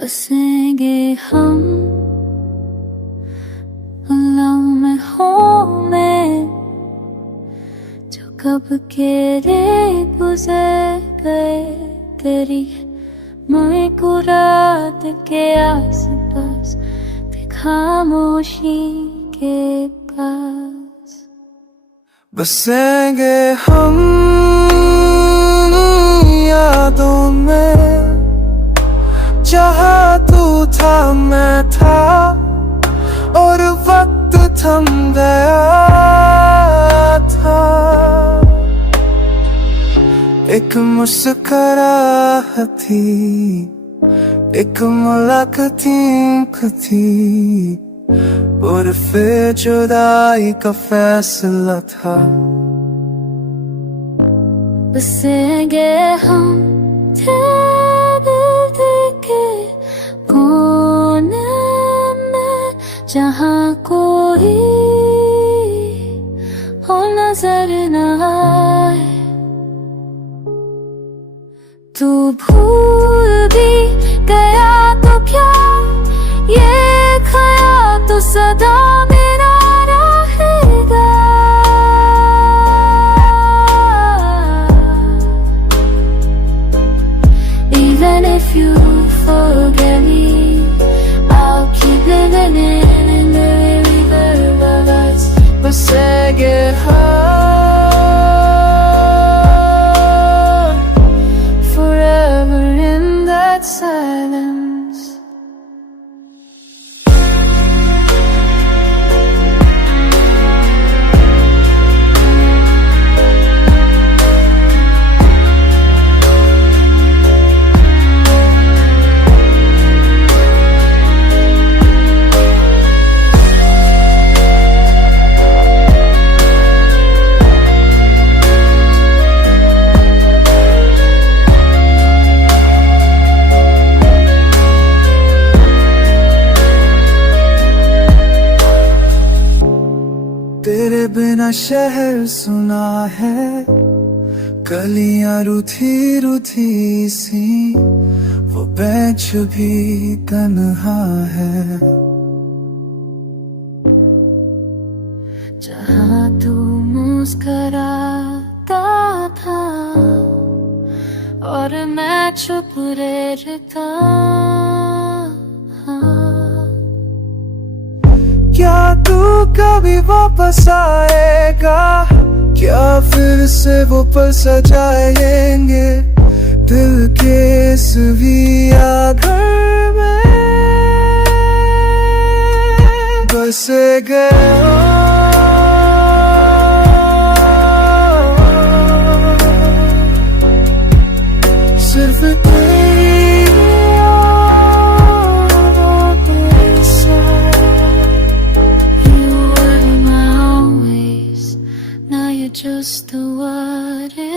बसेंगे हम लम्हों में जो कब के रे गुजर गए तेरी मुस्कुराहट के आसपास थे खामोशी के पास। बसेंगे हम यादों में जहाँ तू था मैं था और वक्त थम गया था। एक मुस्कुराहट थी, एक मुलाकात थी और फिर जुदाई का फैसला था। बसेंगे हम दिल के कोने में जहाँ कोई हो नजर न आए। तू भूल भी गया तो क्या ये ख्याल तो सदा मेरा रहेगा। Even if you forget me, I'll keep living in the river of us. बसेंगे हम Forever in that silence. तेरे बिना शहर सुना है, गलियां रूठी रूठी सी, वो बेंच भी तन्हा है। जहाँ तू मुस्कुराता था और मैं चुप रहता। क्या तू कभी वापस आएगा? क्या फिर से वो पल सजाएंगे दिल के इस घर में? बसेंगे सिर्फ तेरी यादों के साथ। You were my always, now you're just a what if.